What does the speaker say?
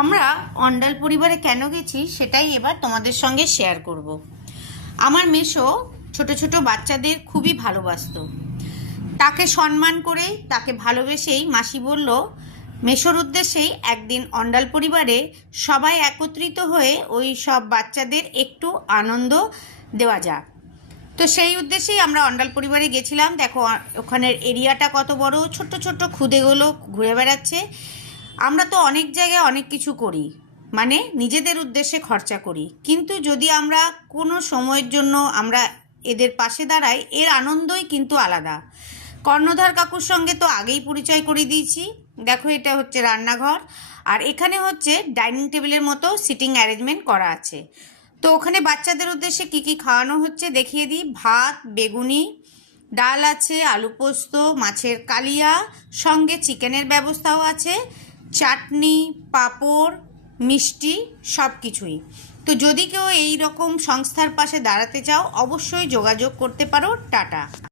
আমরা অন্ডাল পরিবারে কেন গেছি সেটাই এবার তোমাদের সঙ্গে শেয়ার করব। আমার মেসো ছোট ছোট বাচ্চাদের খুবই ভালোবাসতো। তাকে সম্মান করেই, তাকে ভালোবেসেই মাসি বলল মেসোর উদ্দেশ্যেই একদিন অন্ডাল পরিবারে সবাই একত্রিত হয়ে ওই সব বাচ্চাদের একটু আনন্দ দেওয়া যাক। তো সেই উদ্দেশ্যেই আমরা অন্ডাল পরিবারে গেছিলাম। দেখো ওখানের এরিয়াটা কত বড়, ছোট্ট ছোট্ট খুদেগুলো ঘুরে বেড়াচ্ছে। আমরা তো অনেক জায়গায় অনেক কিছু করি, মানে নিজেদের উদ্দেশ্যে খরচা করি, কিন্তু যদি আমরা কোনো সময়ের জন্য আমরা এদের পাশে দাঁড়াই, এর আনন্দই কিন্তু আলাদা। কর্ণধার কাকুর সঙ্গে তো আগেই পরিচয় করিয়ে দিয়েছি। দেখো এটা হচ্ছে রান্নাঘর, আর এখানে হচ্ছে ডাইনিং টেবিলের মতো সিটিং অ্যারেঞ্জমেন্ট করা আছে। তো ওখানে বাচ্চাদের উদ্দেশ্যে কী কী খাওয়ানো হচ্ছে দেখিয়ে দিই। ভাত, বেগুনি, ডাল আছে, আলু পোস্ত, মাছের কালিয়া, সঙ্গে চিকেনের ব্যবস্থাও আছে, চাটনি, পাঁপড়, মিষ্টি, সব কিছুই। তো যদি কেউ এই রকম সংস্থার পাশে দাঁড়াতে চাও অবশ্যই যোগাযোগ করতে পারো। টাটা।